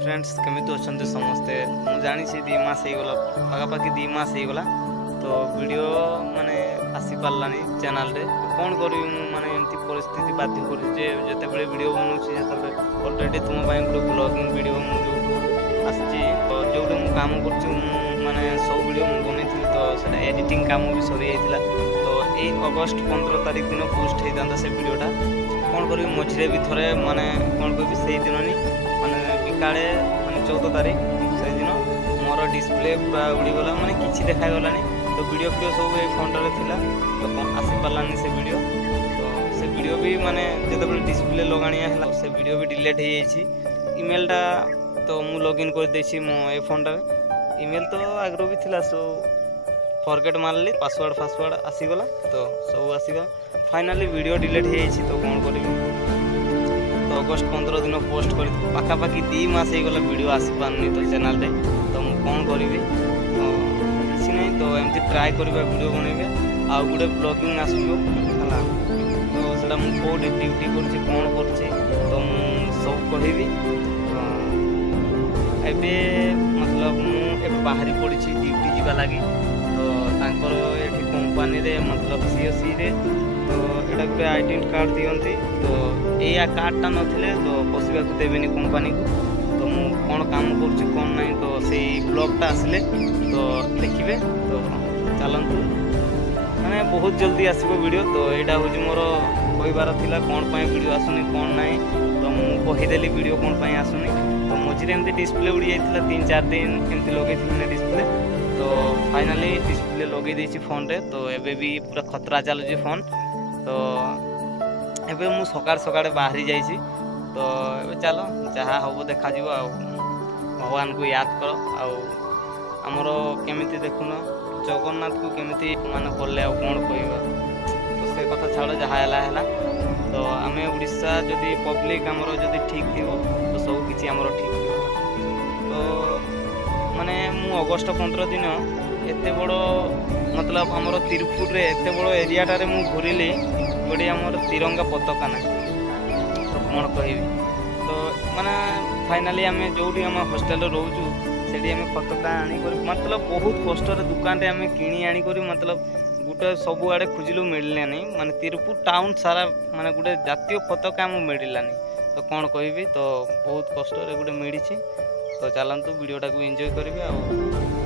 friends केमिति अच्छे समस्ते मुझे जानी 2 मास होगला पाखापाखि 2 मास होगला तो वीडियो माने आसी पारानी चैनल रे कौन करी माने एमती परिस्थिति बाध्य करते वीडियो बनाऊँगी अलरेडी तुम गोटे ब्लॉगिंग वीडियो मुझे जो काम कर माने सब वीडियो मुझे बनी तो से एडिटिंग काम भी सरी जाता तो ये अगस्ट 15 तारीख दिन पोस्ट होता से वीडियोटा कौन करी मझे भी थे माने कौन कह से दिन माने बिकाड़े माने 14 तारीख से दिन मोर डिस्प्ले पूरा उड़ीगला माने किसी देखागलानी तो वीडियो सब ये फोन थिला तो आसी पारानी से वीडियो तो से वीडियो भी माने जो डिस्प्ले लगानिया है से वीडियो भी डिलीट हो जाइए ईमेलटा तो मु लॉगिन कर देछि मो ए फोनटा ईमेल तो आग्रो भी थिला सो फॉरगेट मारली पासवर्ड आसीगला तो सब आसीगला फाइनली वीडियो डिलीट हो जाइए तो कौन करी तो अगस्ट 15 दिन पोस्ट कर पाखापाखि 2 मास होगला वीडियो आसी पारनी तो चैनल रे तो मु कौन करी तो किसी नहीं तो एमती ट्राए करवा वीडियो बनइबे आ गुटे ब्लॉगिंग आसो है तो सेटा मु कोड ड्यूटी करछि कौन करछि तो मु सब कहबी एबे मतलब मु बाहरी पड़ी ड्यूटी जीवा लगी तो तांकर एठी कंपनी रे मतलब सीओसी रे तो एटा गुटे आइडेंटिटी कार्ड दियंती तो एया कार्डटा नथिले तो पसिबा को देबेनी कंपनी को तो मु कोन काम करछि कोन नहीं तो सेई ब्लॉगटा आसले तो देखिबे तो चलंतु माने बहुत जल्दी आसीबो वीडियो तो एटा होजी मोर कहबार थिला कोन पय वीडियो आसुनी कोन नहीं तो मु कहिदेली वीडियो कोन पय आसुनी तो मझे एमती डिस्प्ले उड़ी जाइतिला 3-4 दिन एमती लगे डिस्प्ले तो फाइनली डिस्प्ले लगे देछि फोन रे तो एबे भी पूरा खतरा चलुछि फोन तो एबे मु सकाळ बाहरी जाइछि तो एबे चलो जहाँ हम देखा जीव आ भगवान को याद कर आमर केमिति देखुन जगन्नाथ को केमिति मान कले आ कौन कहवा तो से कथा छाड़ जहाँ है तो आम उड़ीसा जदि पब्लिक आमर जदि ठीक थी तो सब किसी आमर ठीक थी तो माने मु अगस्ट 15 दिन एते बड़ मतलब आमर तिरपुर रे एते बड़ एरियाटारे मु घूरिली गोटे आमर तिरंगा पताका ना तो कौन कहबी तो माने फाइनाली आम जो आम हॉस्टेल रोचु से पताका आनी मतलब बहुत कष्ट दुकान रे आम किणी आनी मतलब गोटे सब आड़े खोजिलु मिललानी माने तिरपुर टाउन सारा माने गोटे जातीय पताका आम मिललानी तो कौन कहबी तो बहुत कष्ट गोटे मिली तो चलतु वीडियोटा को एंजॉय करेंगे आ